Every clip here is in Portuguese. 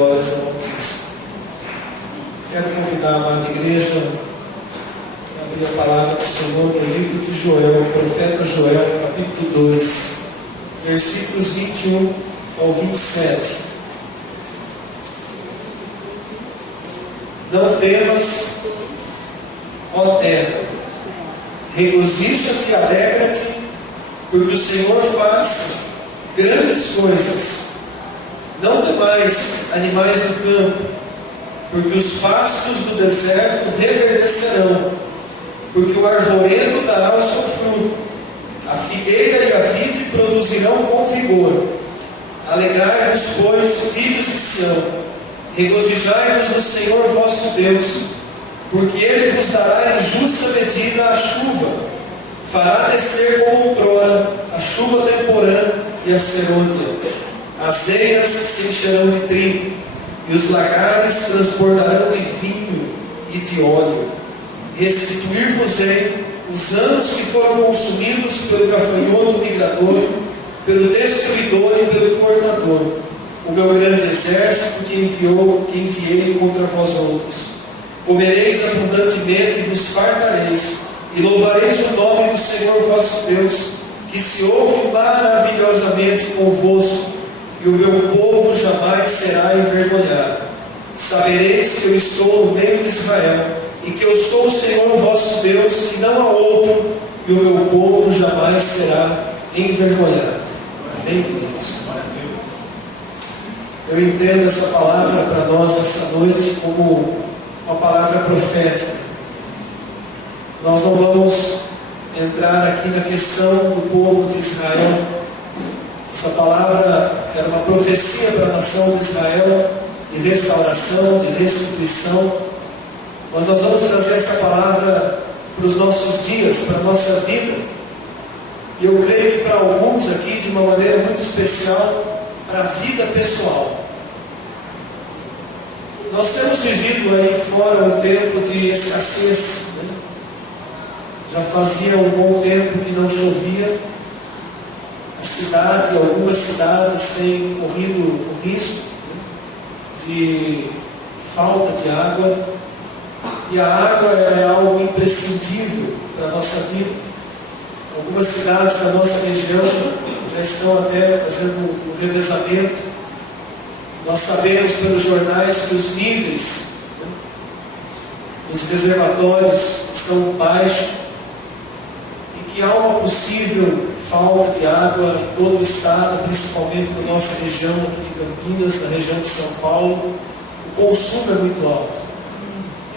glórias ao Altíssimo. Quero convidar a amada igreja a abrir a palavra do Senhor no livro de Joel, o profeta Joel, capítulo 2, versículos 21 ao 27. Não temas, ó terra, regozija-te e alegra-te, porque o Senhor faz grandes coisas. Não temais, animais do campo, porque os pastos do deserto reverdecerão, porque o arvoredo dará o seu fruto, a figueira e a vide produzirão com vigor. Alegrai-vos, pois, filhos de Sião, regozijai-vos no Senhor vosso Deus, porque Ele vos dará em justa medida a chuva, fará descer como outrora a chuva temporã e a serôdia. As eiras se encherão de trigo, e os lagares transbordarão de vinho e de óleo. Restituir-vos-ei os anos que foram consumidos pelo gafanhoto migrador, pelo destruidor e pelo cortador, o meu grande exército que enviei contra vós outros. Comereis abundantemente e vos fartareis, e louvareis o nome do Senhor vosso Deus, que se ouve maravilhosamente convosco, e o meu povo jamais será envergonhado. Sabereis que eu estou no meio de Israel, e que eu sou o Senhor vosso Deus, e não há outro, e o meu povo jamais será envergonhado. Amém, queridos? Eu entendo essa palavra para nós nessa noite como uma palavra profética. Nós não vamos entrar aqui na questão do povo de Israel. Essa palavra era uma profecia para a nação de Israel, de restauração, de restituição. Mas nós vamos trazer essa palavra para os nossos dias, para a nossa vida. E eu creio que para alguns aqui, de uma maneira muito especial, para a vida pessoal. Nós temos vivido aí fora um tempo de escassez, né? Já fazia um bom tempo que não chovia. A cidade, algumas cidades têm corrido o risco de falta de água, e a água é algo imprescindível para a nossa vida. Algumas cidades da nossa região já estão até fazendo um revezamento. Nós sabemos pelos jornais que os níveis dos reservatórios estão baixos e que há uma possível falta de água em todo o estado, principalmente na nossa região aqui de Campinas, na região de São Paulo. O consumo é muito alto.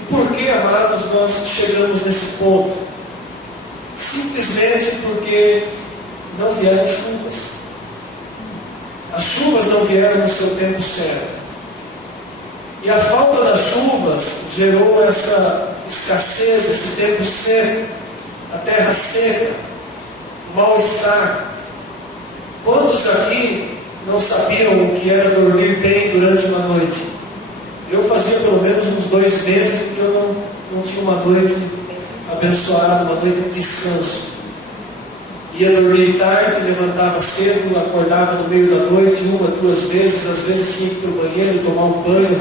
E por que, amados, nós chegamos nesse ponto? Simplesmente porque não vieram chuvas. As chuvas não vieram no seu tempo certo. E a falta das chuvas gerou essa escassez, esse tempo seco, a terra seca, mal-estar. Quantos aqui não sabiam o que era dormir bem durante uma noite? Eu fazia pelo menos uns 2 meses que eu não tinha uma noite abençoada, uma noite de descanso. Ia dormir tarde, levantava cedo, acordava no meio da noite, 1, 2 vezes, às vezes tinha que ir para o banheiro, tomar um banho,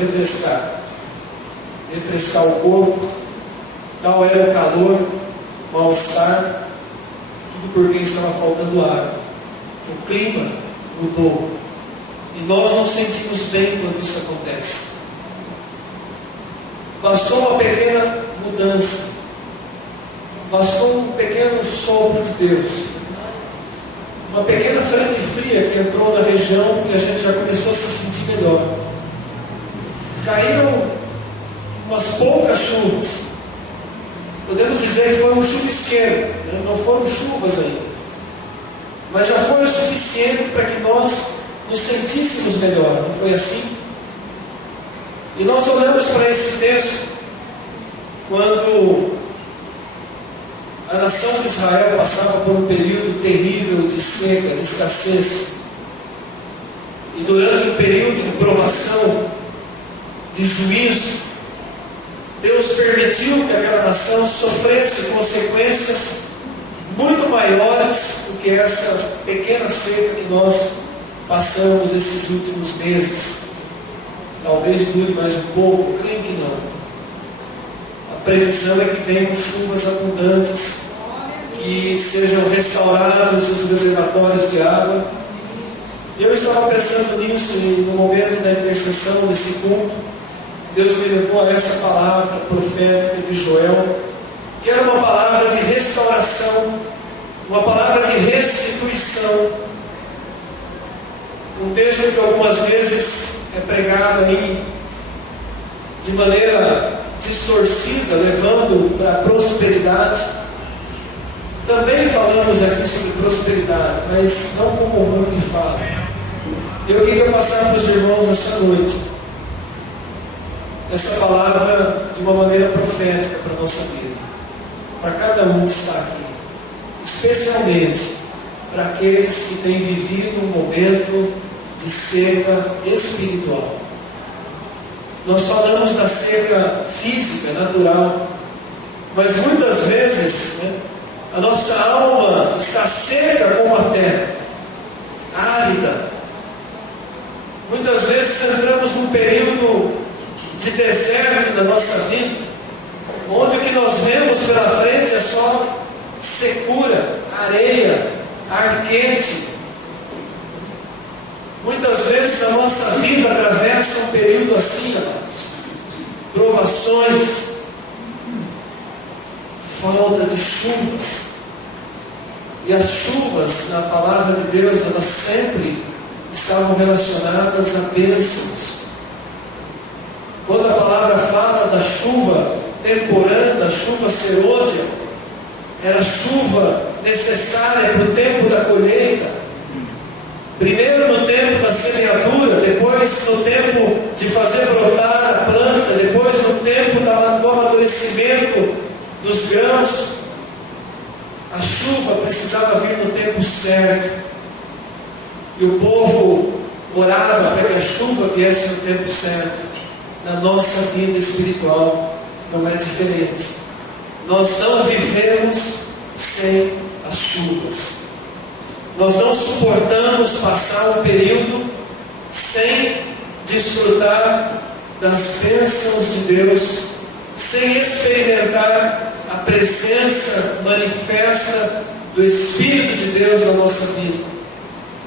refrescar o corpo. Tal era o calor, mal-estar, tudo porque estava faltando água. O clima mudou. E nós não sentimos bem quando isso acontece. Bastou uma pequena mudança. Bastou um pequeno sopro de Deus. Uma pequena frente fria que entrou na região e a gente já começou a se sentir melhor. Caíram umas poucas chuvas. Podemos dizer que foi um chuvisqueiro, né? Não foram chuvas ainda. Mas já foi o suficiente para que nós nos sentíssemos melhor, não foi assim? E nós olhamos para esse texto quando a nação de Israel passava por um período terrível de seca, de escassez. E durante um período de provação, de juízo, Deus permitiu que aquela nação sofresse consequências muito maiores do que essa pequena seca que nós passamos esses últimos meses. talvez dure mais um pouco, creio que não. A previsão é que venham chuvas abundantes, que sejam restaurados os reservatórios de água. Eu estava pensando nisso e no momento da intercessão desse culto, Deus me levou a essa palavra profética de Joel, que era uma palavra de restauração, uma palavra de restituição. Um texto que algumas vezes é pregado aí de maneira distorcida, levando para a prosperidade. Também falamos aqui sobre prosperidade, mas não como o mundo fala. Eu queria passar para os irmãos essa noite essa palavra de uma maneira profética para a nossa vida, para cada um que está aqui, especialmente para aqueles que têm vivido um momento de seca espiritual. Nós falamos da seca física, natural, mas muitas vezes, a nossa alma está seca como a terra, árida. Muitas vezes entramos num período de deserto na nossa vida, onde o que nós vemos pela frente é só secura, areia, ar quente. Muitas vezes a nossa vida atravessa um período assim, amados, provações, falta de chuvas. E as chuvas, na palavra de Deus, elas sempre estavam relacionadas a bênçãos. Quando a palavra fala da chuva temporã, da chuva serôdia, era chuva necessária para o tempo da colheita. Primeiro no tempo da semeadura, depois no tempo de fazer brotar a planta, depois no tempo do amadurecimento dos grãos. A chuva precisava vir no tempo certo. E o povo orava para que a chuva viesse no tempo certo. Na nossa vida espiritual não é diferente. Nós não vivemos sem as chuvas. Nós não suportamos passar um período sem desfrutar das bênçãos de Deus, sem experimentar a presença manifesta do Espírito de Deus na nossa vida.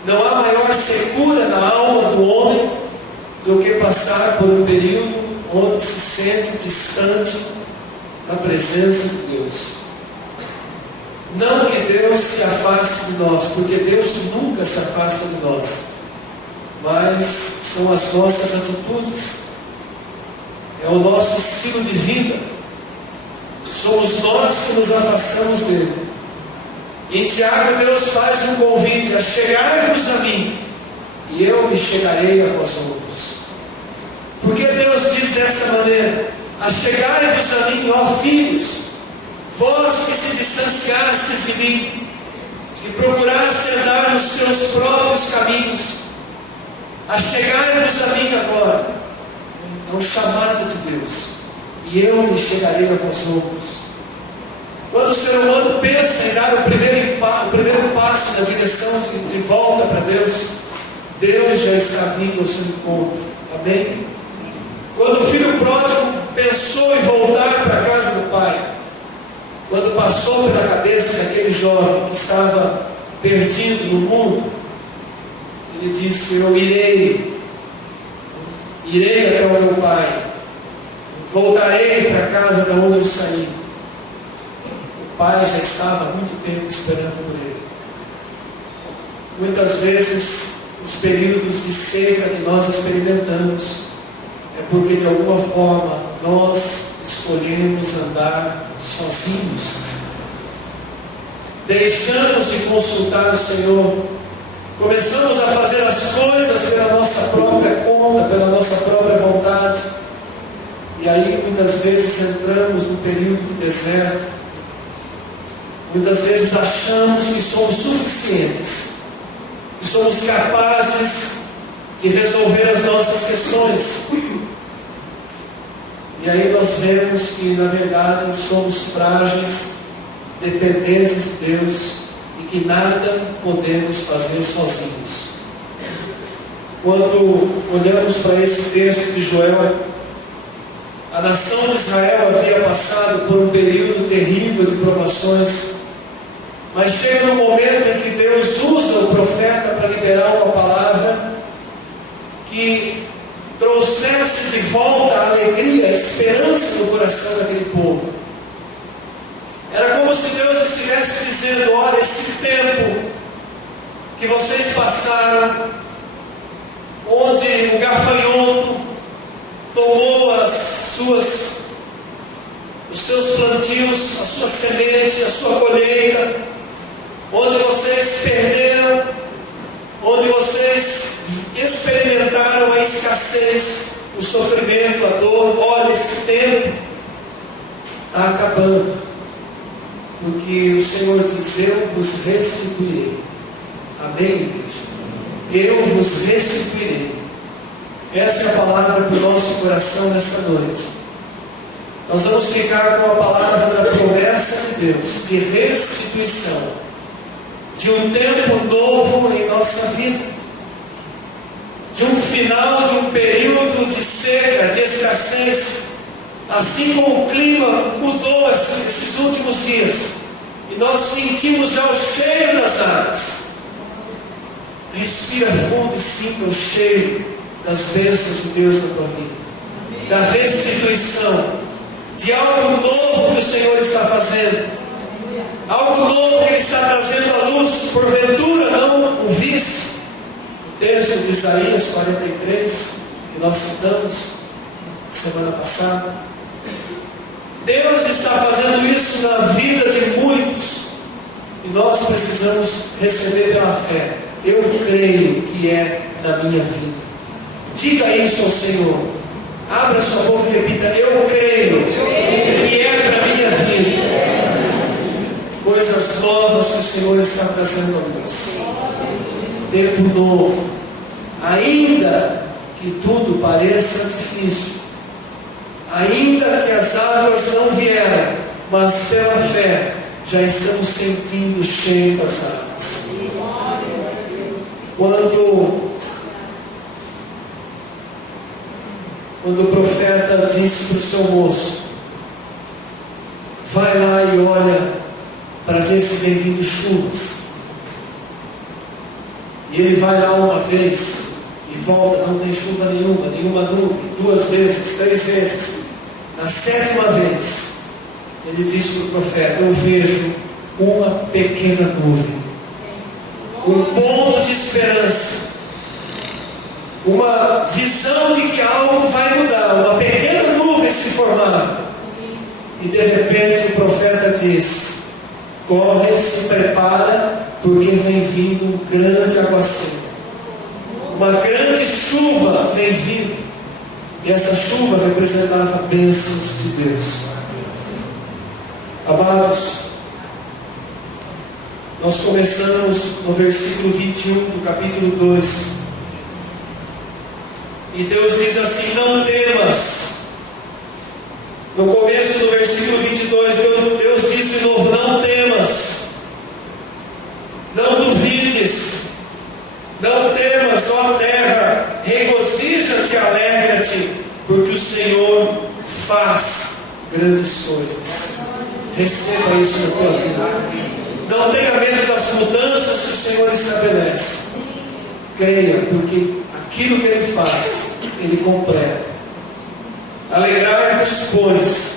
Não há maior secura na alma do homem do que passar por um período onde se sente distante da presença de Deus. Não que Deus se afaste de nós, porque Deus nunca se afasta de nós, mas são as nossas atitudes, é o nosso estilo de vida. Somos nós que nos afastamos dele. Em Tiago, Deus faz um convite: a chegai-vos a mim, e eu me chegarei a vós outros. Por que Deus diz dessa maneira? A chegai-vos a mim, ó filhos, vós que se distanciastes de mim, que procuraste andar nos seus próprios caminhos, a chegai-vos a mim agora. É um chamado de Deus: e eu me chegarei a vós outros. Quando o ser humano pensa em dar o primeiro passo na direção de volta para Deus, Deus já está vindo ao seu encontro. Amém? Quando o filho pródigo pensou em voltar para a casa do pai, quando passou pela cabeça daquele jovem que estava perdido no mundo, ele disse: eu irei até o meu pai, voltarei para a casa de onde eu saí. O pai já estava há muito tempo esperando por ele. Muitas vezes, os períodos de seca que nós experimentamos é porque de alguma forma nós escolhemos andar sozinhos. Deixamos de consultar o Senhor. Começamos a fazer as coisas pela nossa própria conta, pela nossa própria vontade. E aí muitas vezes entramos no período de deserto. Muitas vezes achamos que somos suficientes, que somos capazes de resolver as nossas questões. E aí nós vemos que na verdade somos frágeis, dependentes de Deus, e que nada podemos fazer sozinhos. Quando olhamos para esse texto de Joel, a nação de Israel havia passado por um período terrível de provações, mas chega um momento em que Deus usa o profeta para liberar uma palavra que trouxesse de volta a alegria, a esperança no coração daquele povo. Era como se Deus estivesse dizendo: olha, esse tempo que vocês passaram, onde o gafanhoto tomou os seus plantios, a sua semente, a sua colheita, onde vocês perderam, onde vocês experimentaram a escassez, o sofrimento, a dor. Olha, esse tempo está acabando, porque o Senhor diz: eu vos restituirei. Amém, igreja? Eu vos restituirei. Essa é a palavra para o nosso coração nessa noite. Nós vamos ficar com a palavra da promessa de Deus, de restituição, de um tempo novo em nossa vida, de um final de um período de seca, de escassez, assim como o clima mudou esses últimos dias, e nós sentimos já o cheiro das águas. Respira fundo e sinta o cheiro das bênçãos de Deus na tua vida, da restituição, de algo novo que o Senhor está fazendo, algo novo que Ele está trazendo à luz. Porventura não o viste? O texto de Isaías 43, que nós citamos semana passada. Deus está fazendo isso na vida de muitos, e nós precisamos receber pela fé. Eu creio que é na minha vida. Diga isso ao Senhor. Abra sua boca e repita: eu creio que é para a minha vida. Coisas novas que o Senhor está trazendo à luz. Tempo novo. Ainda que tudo pareça difícil, ainda que as águas não vieram, mas pela fé já estamos sentindo o cheiro das águas. Quando o profeta disse para o seu moço: vai lá e olha para ver se vem vindo chuvas. E ele vai lá uma vez e volta, não tem chuva nenhuma nuvem, 2 vezes, 3 vezes. Na 7ª vez, ele disse para o profeta: eu vejo uma pequena nuvem, um ponto de esperança, uma visão de que algo vai mudar. Uma pequena nuvem se formava, e de repente o profeta diz: corre, se prepara, porque vem vindo um grande aguaceiro, uma grande chuva vem vindo. E essa chuva representava bênçãos de Deus. Amados, nós começamos no versículo 21 do capítulo 2. E Deus diz assim: não temas. No começo do versículo 22, Deus diz de novo: não temas. Não duvides. Não temas, ó terra. Regozija-te, alegra-te, porque o Senhor faz grandes coisas. Receba isso na tua vida. Não tenha medo das mudanças que o Senhor estabelece. Creia, porque aquilo que Ele faz, Ele completa. Alegrai-vos, pois,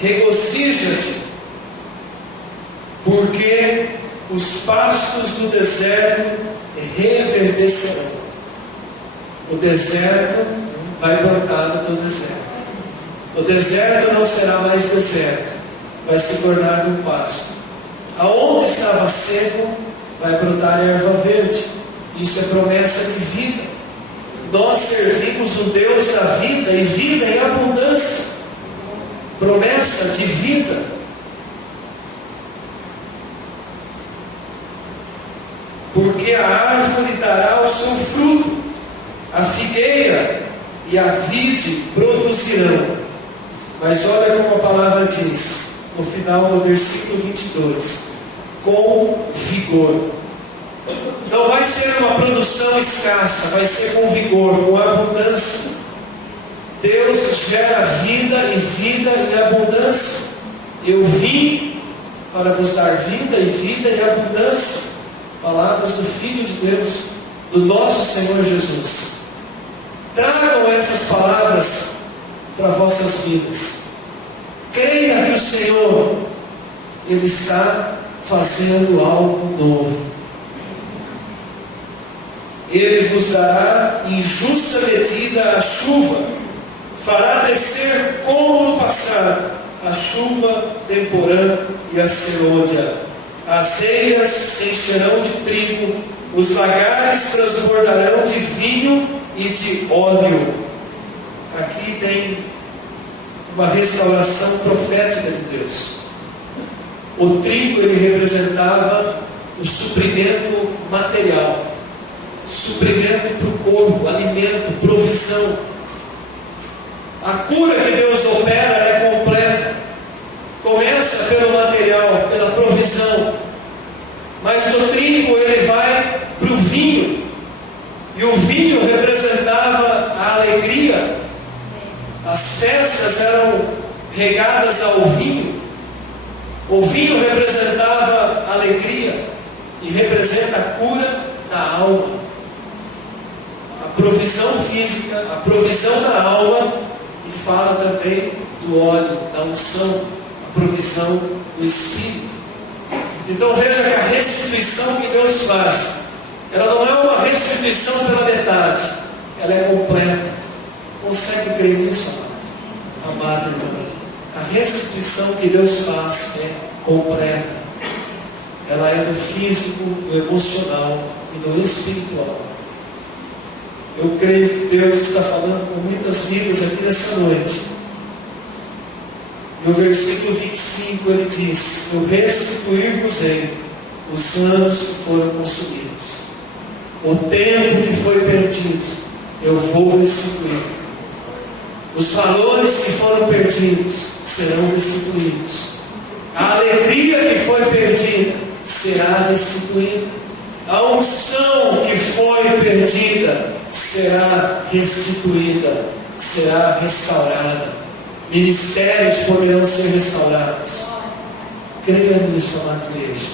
regozija-te, porque os pastos do deserto reverdecerão. O deserto vai brotar no teu deserto. O deserto não será mais deserto, vai se tornar um pasto. Aonde estava seco, vai brotar erva verde. Isso é promessa de vida. Nós servimos um Deus da vida, e vida em abundância. Promessa de vida. Porque a árvore dará o seu fruto, a figueira e a vide produzirão. Mas olha como a palavra diz, no final do versículo 22, com vigor. Não vai ser uma produção escassa, vai ser com vigor, com abundância. Deus gera vida e vida em abundância. Eu vim para vos dar vida e vida em abundância. Palavras do Filho de Deus, do nosso Senhor Jesus. Tragam essas palavras para vossas vidas. Creia que o Senhor, Ele está fazendo algo novo. Ele vos dará em justa medida a chuva, fará descer como no passado a chuva temporã e a serôdia. As eias se encherão de trigo, os lagares transbordarão de vinho e de óleo. Aqui tem uma restauração profética de Deus. O trigo, ele representava o suprimento material, suprimento para o corpo, alimento, provisão. A cura que Deus opera é completa. Começa pelo material, pela provisão, mas do trigo ele vai para o vinho, e o vinho representava a alegria. As festas eram regadas ao vinho. O vinho representava a alegria e representa a cura da alma, a provisão física, a provisão da alma, e fala também do óleo, da unção, a provisão do Espírito. Então veja que a restituição que Deus faz, ela não é uma restituição pela metade, ela é completa. Consegue crer nisso, amado irmão? A restituição que Deus faz é completa. Ela é do físico, do emocional e do espiritual. Eu creio que Deus está falando com muitas vidas aqui nessa noite. No versículo 25 ele diz: eu restituir-vos-ei os anos que foram consumidos. O tempo que foi perdido, eu vou restituir. Os valores que foram perdidos serão restituídos. A alegria que foi perdida será restituída. A unção que foi perdida será restituída, será restaurada. Ministérios poderão ser restaurados. Creia nisso, amada igreja,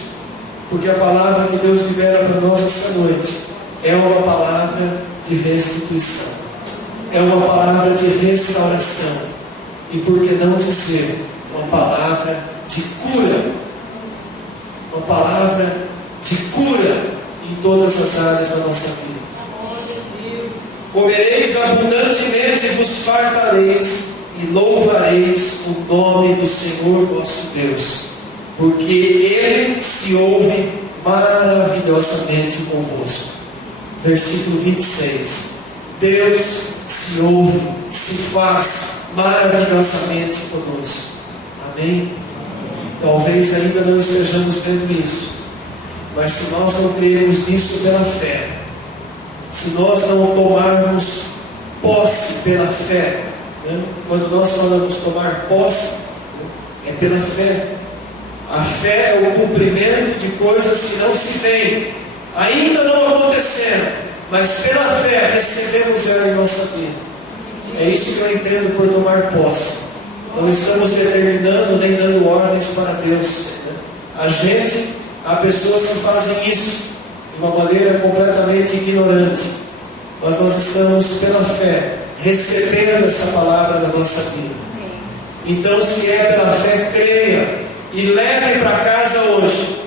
porque a palavra que Deus libera para nós essa noite é uma palavra de restituição, é uma palavra de restauração, e por que não dizer, uma palavra de cura, uma palavra de cura em todas as áreas da nossa vida. Comereis abundantemente e vos fartareis, e louvareis o nome do Senhor vosso Deus, porque Ele se ouve maravilhosamente convosco. Versículo 26. Deus se ouve, se faz maravilhosamente conosco. Amém? Talvez ainda não estejamos vendo isso, mas se nós não crermos nisso pela fé, se nós não tomarmos posse pela fé, quando nós falamos tomar posse, é pela fé. A fé é o cumprimento de coisas que não se veem, ainda não aconteceram, mas pela fé recebemos ela em nossa vida. É isso que eu entendo por tomar posse. Não estamos determinando nem dando ordens para Deus. Há pessoas que fazem isso de uma maneira completamente ignorante, mas nós estamos pela fé recebendo essa palavra na nossa vida. Então, se é pela fé, creia e leve para casa hoje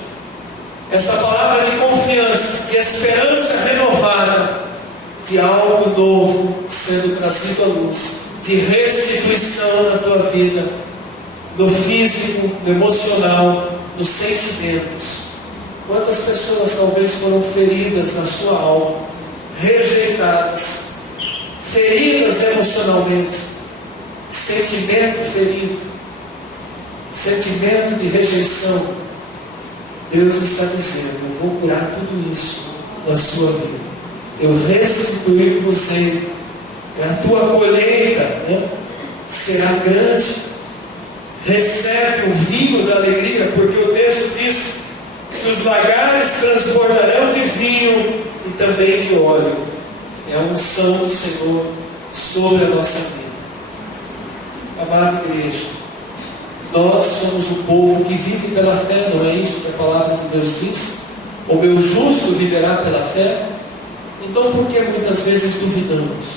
essa palavra de confiança, de esperança renovada, de algo novo sendo trazido à luz, de restituição na tua vida, no físico, no emocional, nos sentimentos. Quantas pessoas talvez foram feridas na sua alma, rejeitadas, feridas emocionalmente, sentimento ferido, sentimento de rejeição. Deus está dizendo: eu vou curar tudo isso na sua vida. Eu restituir-vos-ei. A tua colheita será grande. Recebe o vinho da alegria, porque o texto diz que que os lagares transbordarão de vinho e também de óleo. É a unção do Senhor sobre a nossa vida. Amada igreja, nós somos o povo que vive pela fé, não é isso que a palavra de Deus diz? O meu justo viverá pela fé. Então por que muitas vezes duvidamos?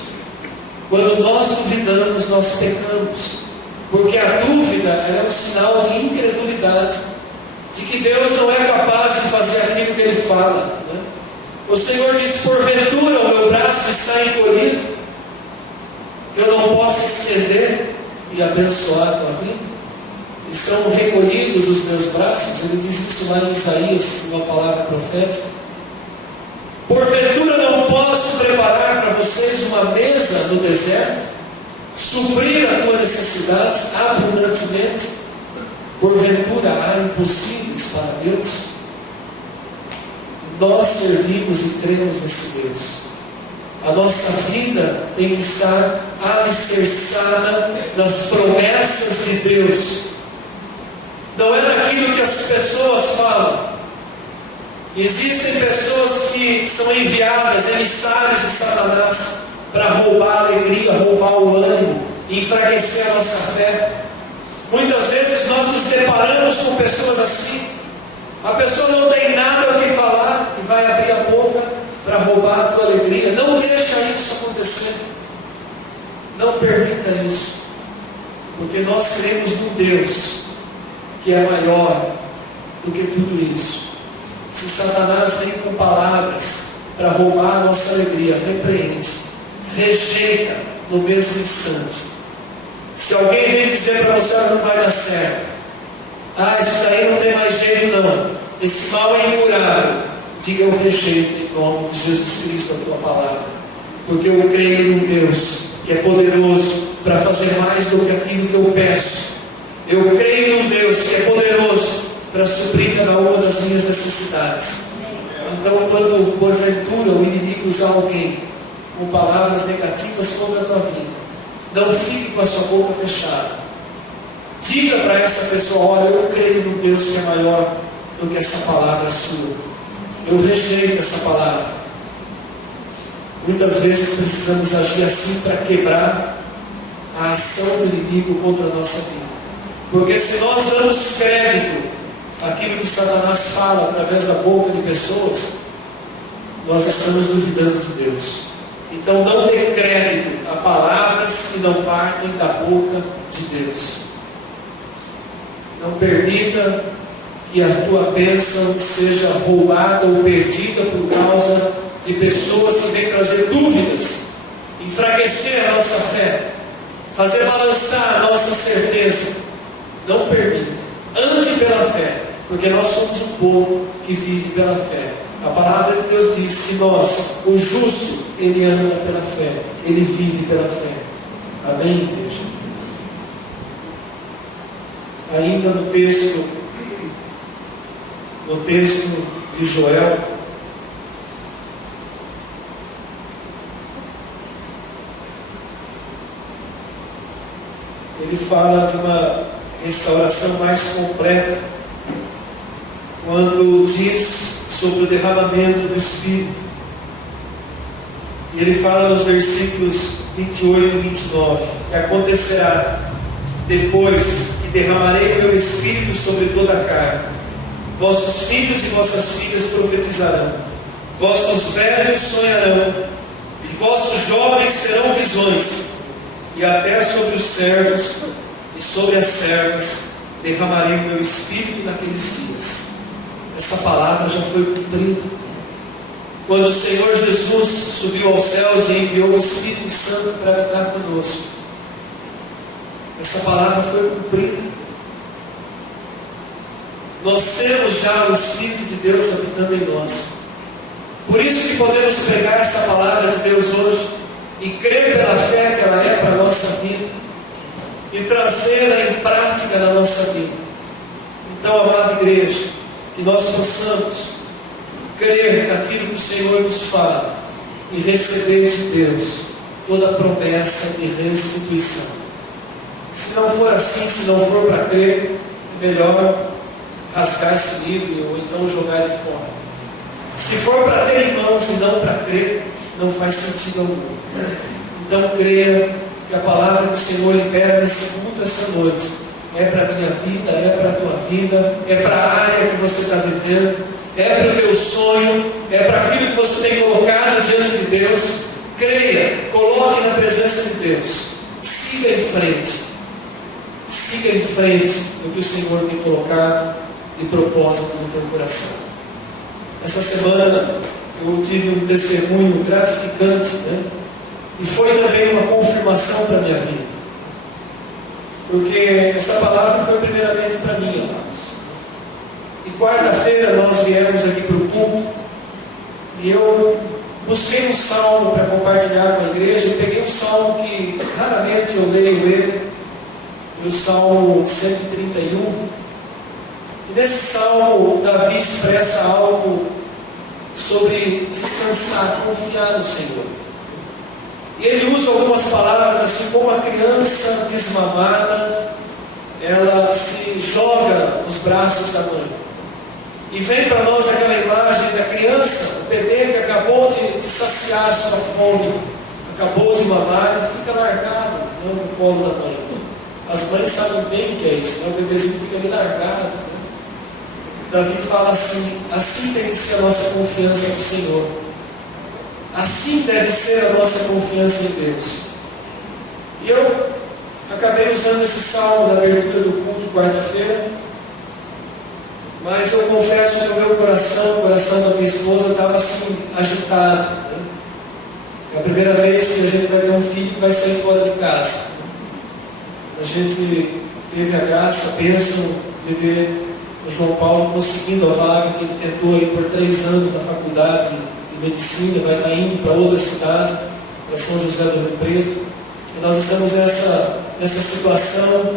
Quando nós duvidamos, nós pecamos. Porque a dúvida é um sinal de incredulidade, de que Deus não é capaz de fazer aquilo que Ele fala, né? O Senhor diz: porventura o meu braço está encolhido, eu não posso estender e abençoar a tua vida? Estão recolhidos os meus braços? Ele diz isso lá em Isaías, uma palavra profética. Porventura não posso preparar para vocês uma mesa no deserto, suprir a tua necessidade abundantemente? Porventura há impossíveis para Deus? Nós servimos e cremos nesse Deus. A nossa vida tem que estar alicerçada nas promessas de Deus. Não é naquilo que as pessoas falam. Existem pessoas que são enviadas, emissários de Satanás, para roubar a alegria, roubar o ânimo, enfraquecer a nossa fé. Muitas vezes nós nos deparamos com pessoas assim. A pessoa não tem nada o que falar e vai abrir a boca para roubar a tua alegria. Não deixa isso acontecer. Não permita isso. Porque nós cremos num Deus que é maior do que tudo isso. Se Satanás vem com palavras para roubar a nossa alegria, repreende, rejeita no mesmo instante. Se alguém vem dizer para você: não vai dar certo, isso daí não tem mais jeito não, esse mal é incurável, diga: eu rejeito em nome de Jesus Cristo a tua palavra, porque eu creio num Deus que é poderoso para fazer mais do que aquilo que eu peço. Eu creio num Deus que é poderoso para suprir cada uma das minhas necessidades. Então, quando porventura o inimigo usar alguém com palavras negativas contra a tua vida, não fique com a sua boca fechada. Diga para essa pessoa: olha, eu creio num Deus que é maior do que essa palavra sua. Eu rejeito essa palavra. Muitas vezes precisamos agir assim para quebrar a ação do inimigo contra a nossa vida. Porque se nós damos crédito àquilo que Satanás fala através da boca de pessoas, nós estamos duvidando de Deus. Então não dê crédito a palavras que não partem da boca de Deus. Não permita que a tua bênção seja roubada ou perdida por causa de pessoas que vêm trazer dúvidas, enfraquecer a nossa fé, fazer balançar a nossa certeza. Não permita. Ande pela fé, porque nós somos um povo que vive pela fé. A palavra de Deus diz que nós, o justo, ele anda pela fé, ele vive pela fé. Amém, igreja? Ainda no texto de Joel, ele fala de uma restauração mais completa, quando diz sobre o derramamento do Espírito. E ele fala nos versículos 28 e 29, que acontecerá depois que derramarei o meu Espírito sobre toda a carne. Vossos filhos e vossas filhas profetizarão, vossos velhos sonharão, e vossos jovens terão visões, e até sobre os servos e sobre as servas derramarei o meu Espírito naqueles dias. Essa palavra já foi cumprida. Quando o Senhor Jesus subiu aos céus e enviou o Espírito Santo para habitar conosco, essa palavra foi cumprida. Nós temos já o Espírito de Deus habitando em nós. Por isso que podemos pregar essa palavra de Deus hoje e crer pela fé que ela é para a nossa vida e trazê-la em prática na nossa vida. Então, amada igreja, que nós possamos crer naquilo que o Senhor nos fala e receber de Deus toda a promessa de restituição. Se não for assim, se não for para crer, é melhor rasgar esse livro ou então não o jogai fora. Se for para ter em mãos e não para crer, não faz sentido algum. Então creia que a palavra que o Senhor libera nesse culto essa noite é para a minha vida, é para a tua vida, é para a área que você está vivendo, é para o teu sonho, é para aquilo que você tem colocado diante de Deus. Creia, coloque na presença de Deus, siga em frente no que o Senhor tem colocado de propósito no teu coração. Essa semana eu tive um testemunho gratificante, e foi também uma confirmação para a minha vida, porque essa palavra foi primeiramente para mim, amados. E quarta-feira nós viemos aqui para o culto, e eu busquei um salmo para compartilhar com a igreja, e peguei um salmo que raramente eu leio ele, o Salmo 131, e nesse salmo Davi expressa algo sobre descansar, confiar no Senhor. E ele usa algumas palavras assim, como a criança desmamada, ela se joga nos braços da mãe. E vem para nós aquela imagem da criança, o bebê que acabou de saciar a sua fome, acabou de mamar e fica largado no colo da mãe. As mães sabem bem o que é isso, o bebezinho fica ali largado. Davi fala assim: assim tem que ser a nossa confiança no Senhor. Assim deve ser a nossa confiança em Deus. E eu acabei usando esse salmo na abertura do culto quarta-feira, mas eu confesso que o meu coração, o coração da minha esposa estava assim, agitado. É a primeira vez que a gente vai ter um filho que vai sair fora de casa. A gente teve a graça, a bênção de ver o João Paulo conseguindo a vaga que ele tentou aí por 3 anos na faculdade de medicina, vai estar indo para outra cidade, para São José do Rio Preto. E nós estamos nessa situação,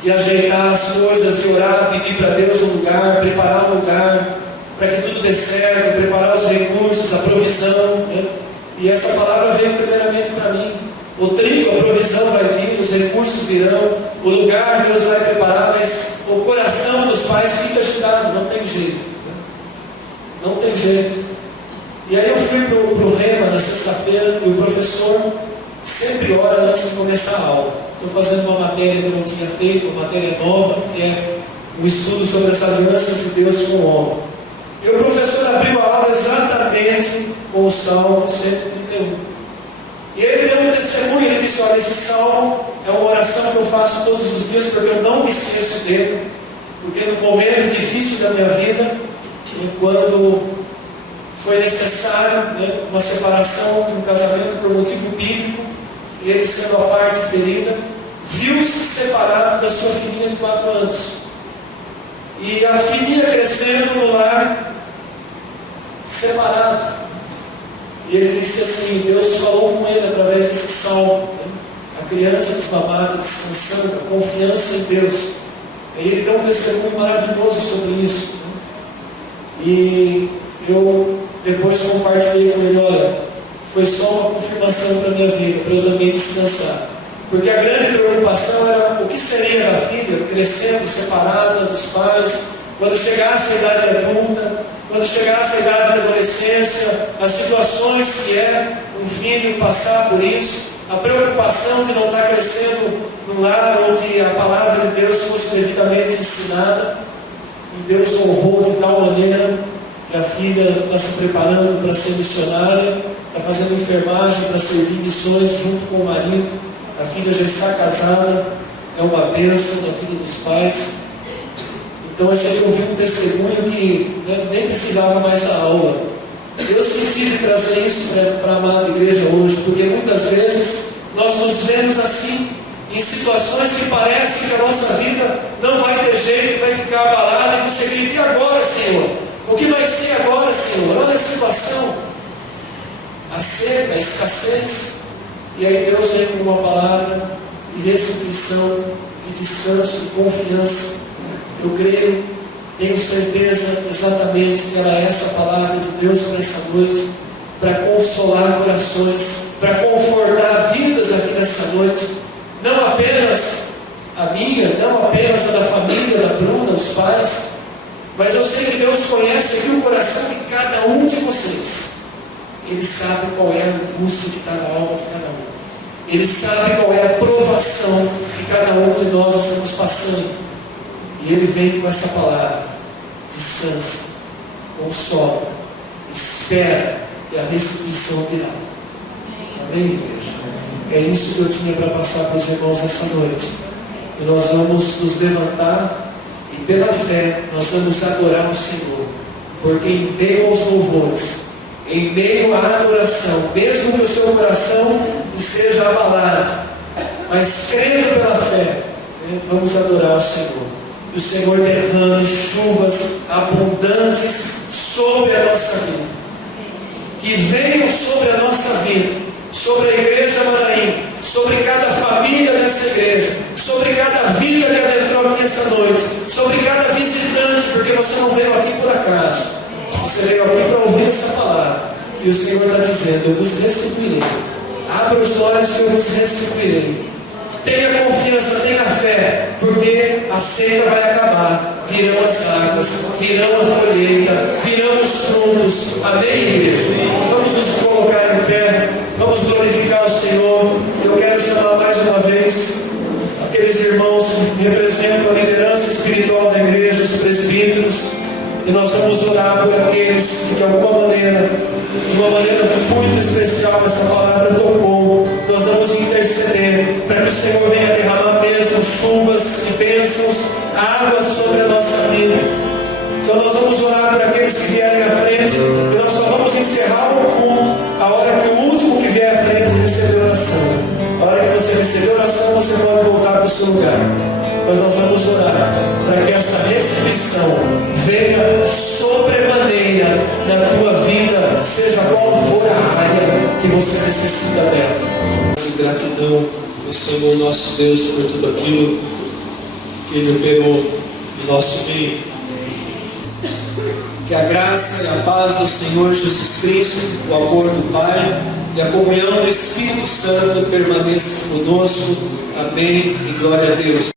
de ajeitar as coisas, de orar, pedir para Deus um lugar, preparar um lugar, para que tudo dê certo, preparar os recursos, a provisão. E essa palavra veio primeiramente para mim. O trigo, a provisão vai vir, os recursos virão, o lugar Deus vai preparar, mas o coração dos pais fica agitado, não tem jeito. Não tem jeito. E aí eu fui para o Rema na sexta-feira, e o professor sempre ora antes de começar a aula. Estou fazendo uma matéria que eu não tinha feito, uma matéria nova, que é um estudo sobre as alianças de Deus com o homem. E o professor abriu a aula exatamente com o Salmo 131. E ele deu um testemunho, ele disse: olha, esse salmo é uma oração que eu faço todos os dias, porque eu não me esqueço dele, porque no momento difícil da minha vida, quando foi necessário uma separação de um casamento por motivo bíblico, e ele sendo a parte ferida, viu-se separado da sua filhinha de 4 anos. E a filhinha crescendo no lar, separado. E ele disse assim: Deus falou com ele através desse salmo, a criança desmamada, descansando, a confiança em Deus. E ele deu um testemunho maravilhoso sobre isso. E eu depois compartilhei com ele: olha, foi só uma confirmação para a minha vida, para eu também descansar. Porque a grande preocupação era o que seria da filha, crescendo, separada dos pais, quando chegasse a idade adulta, quando chegasse a idade da adolescência, as situações que é um filho passar por isso, a preocupação de não estar crescendo num lar onde a palavra de Deus fosse devidamente ensinada. E Deus honrou de tal maneira que a filha está se preparando para ser missionária, está fazendo enfermagem para servir missões junto com o marido. A filha já está casada, é uma bênção na vida dos pais. Então a gente ouviu um testemunho que nem precisava mais da aula. Eu senti de trazer isso para a amada igreja hoje, porque muitas vezes nós nos vemos assim, em situações que parece que a nossa vida não vai ter jeito, vai ficar abalada, e você grita: e agora, Senhor? O que vai ser agora, Senhor? Olha a situação, a seca, a escassez. E aí Deus vem com uma palavra de restituição, de descanso, de confiança. Eu creio, tenho certeza exatamente que era essa palavra de Deus para essa noite, para consolar corações, para confortar vidas aqui nessa noite. Não apenas a minha, não apenas a da família, da Bruna, os pais, Mas eu sei que Deus conhece aqui o coração de cada um de vocês. Ele sabe qual é a angústia de cada alma de cada um. Ele sabe qual é a provação que cada um de nós estamos passando. E Ele vem com essa palavra: descansa, consola, espera, e a restituição virá. Amém, igreja? É isso que eu tinha para passar para os irmãos essa noite. E nós vamos nos levantar e pela fé nós vamos adorar o Senhor. Porque em meio aos louvores, em meio à adoração, mesmo que o seu coração esteja abalado, mas crendo pela fé, vamos adorar o Senhor. Que o Senhor derrame chuvas abundantes sobre a nossa vida. Que venham sobre a nossa vida, sobre a igreja Manaim, sobre cada família dessa igreja, sobre cada vida que adentrou aqui essa noite, sobre cada visitante, porque você não veio aqui por acaso, você veio aqui para ouvir essa palavra, e o Senhor está dizendo: eu vos restituirei. Abra os olhos que eu vos restituirei. Tenha confiança, tenha fé, porque a seca vai acabar, virão as águas, virão a colheita, virão os frutos. Amém, igreja? Vamos nos colocar em pé, vamos glorificar o Senhor. Eu quero chamar mais uma vez aqueles irmãos que representam a liderança espiritual da igreja, os presbíteros, e nós vamos orar por aqueles que de alguma maneira, de uma maneira muito especial, essa palavra tocou. Nós vamos interceder para que o Senhor venha derramar mesmo chuvas e bênçãos, águas sobre a nossa vida. Então nós vamos orar para aqueles que vierem à frente, e nós só vamos encerrar o culto a hora que o último que vier à frente receber oração. A hora que você receber oração, você pode voltar para o seu lugar. Mas nós vamos orar para que essa restituição venha sobremaneira na tua vida, seja qual for a área que você necessita dela. Gratidão ao Senhor nosso Deus por tudo aquilo que Ele operou em nosso meio. Que a graça e a paz do Senhor Jesus Cristo, o amor do Pai e a comunhão do Espírito Santo permaneça conosco. Amém e glória a Deus.